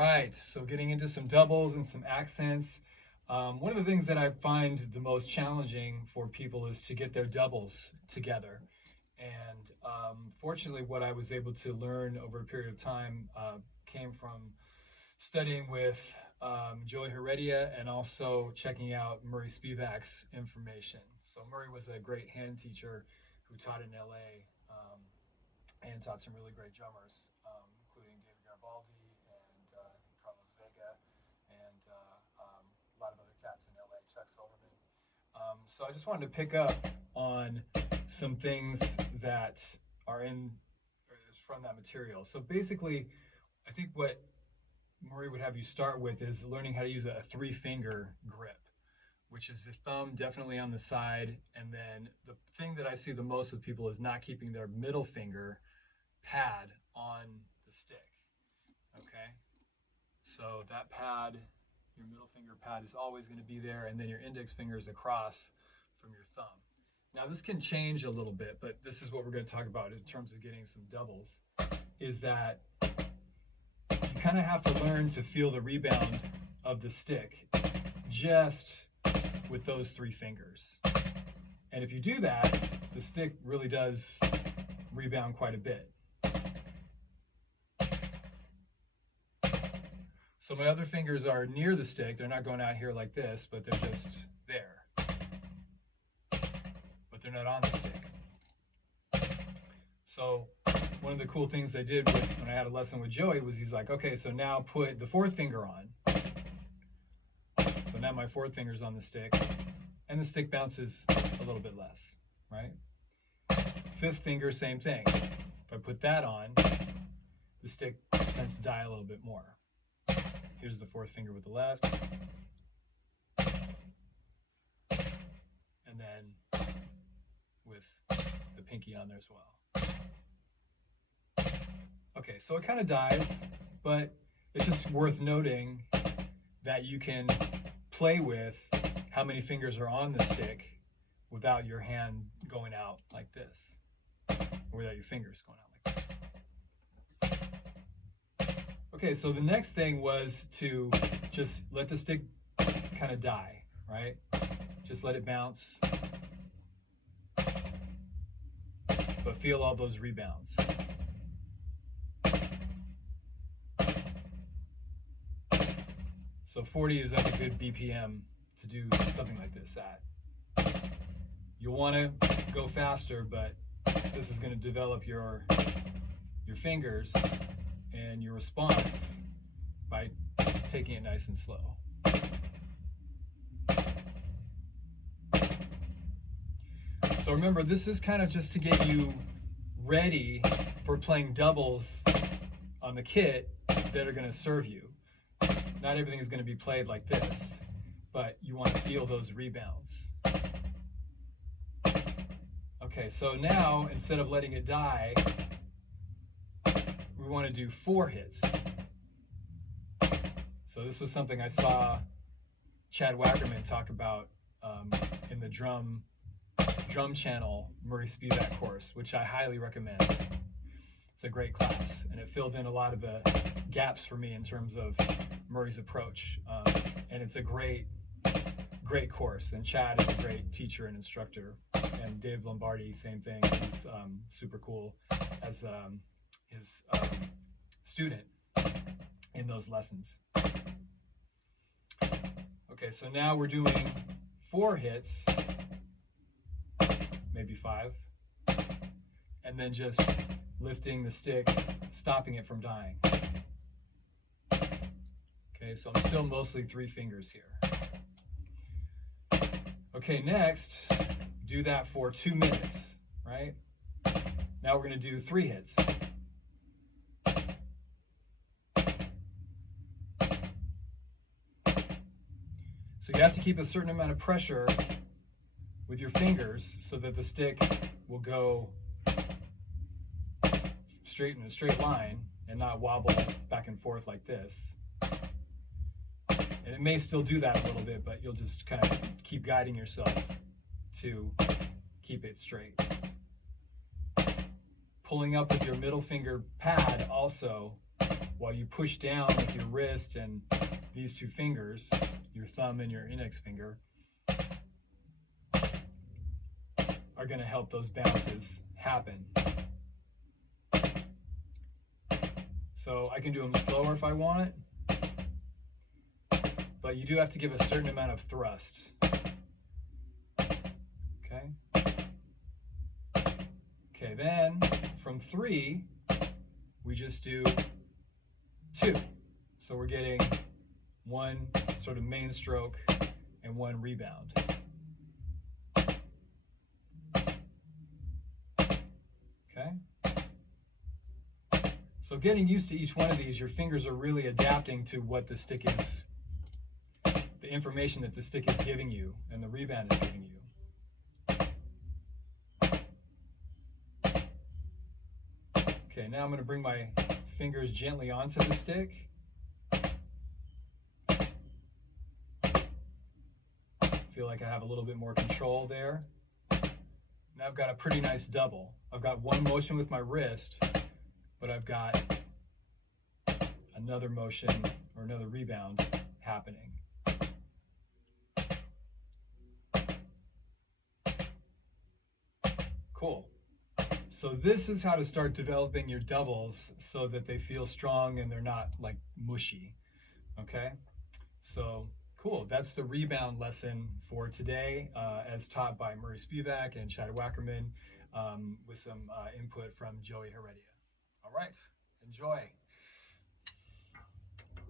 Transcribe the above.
right, so getting into some doubles and some accents. One of the things that I find the most challenging for people is to get their doubles together. And fortunately, what I was able to learn over a period of time came from studying with Joey Heredia and also checking out Murray Spivak's information. So Murray was a great hand teacher who taught in LA and taught some really great drummers, including David Garibaldi and Carlos Vega and a lot of other cats in LA, Chuck Silverman. So I just wanted to pick up on some things that are in from that material. So basically, I think what Murray would have you start with is learning how to use a three-finger grip, which is the thumb definitely on the side, and then the thing that I see the most with people is not keeping their middle finger pad on the stick. Okay, so that pad, your middle finger pad, is always going to be there, and then your index finger is across from your thumb. Now this can change a little bit, but this is what we're going to talk about in terms of getting some doubles, is that you kind of have to learn to feel the rebound of the stick just with those three fingers. And if you do that, the stick really does rebound quite a bit. So my other fingers are near the stick. They're not going out here like this, but they're just there. But they're not on the stick. So one of the cool things I did when I had a lesson with Joey was he's like, okay, so now put the fourth finger on. So now my fourth finger's on the stick, and the stick bounces a little bit less, right? Fifth finger, same thing. If I put that on, the stick tends to die a little bit more. Here's the fourth finger with the left. And then with the pinky on there as well. Okay, so it kind of dies, but it's just worth noting that you can play with how many fingers are on the stick without your hand going out like this, or without your fingers going out like this. Okay, so the next thing was to just let the stick kind of die, right? Just let it bounce, but feel all those rebounds. So 40 is like a good BPM to do something like this at. You'll want to go faster, but this is going to develop your fingers and your response by taking it nice and slow. So remember, this is kind of just to get you ready for playing doubles on the kit that are going to serve you. Not everything is going to be played like this, but you want to feel those rebounds. Okay, so now instead of letting it die, we want to do 4 hits. So this was something I saw Chad Wackerman talk about in the drum channel Murray Spivak course, which I highly recommend. It's a great class, and it filled in a lot of the gaps for me in terms of Murray's approach, and it's a great course, and Chad is a great teacher and instructor, and Dave Lombardi, same thing. He's super cool as his student in those lessons. Okay, so now we're doing 4 hits, maybe 5, and then just lifting the stick, stopping it from dying. Okay, so I'm still mostly 3 fingers here. Okay, next, do that for 2 minutes, right? Now we're going to do 3 hits. So you have to keep a certain amount of pressure with your fingers so that the stick will go straight in a straight line and not wobble back and forth like this. And it may still do that a little bit, but you'll just kind of keep guiding yourself to keep it straight. Pulling up with your middle finger pad also while you push down with your wrist and these two fingers, your thumb and your index finger, are going to help those bounces happen. So I can do them slower if I want, but you do have to give a certain amount of thrust. Okay. Okay, then from 3, we just do 2. So we're getting 1 sort of main stroke and 1 rebound. Okay. So getting used to each one of these, your fingers are really adapting to what the stick is, the information that the stick is giving you and the rebound is giving you. Okay, now I'm going to bring my fingers gently onto the stick. Feel like I have a little bit more control there. Now I've got a pretty nice double. I've got one motion with my wrist, but I've got another motion or another rebound happening. Cool. So this is how to start developing your doubles so that they feel strong and they're not like mushy. Okay? So cool. That's the rebound lesson for today, as taught by Murray Spivak and Chad Wackerman, with some input from Joey Heredia. All right. Enjoy.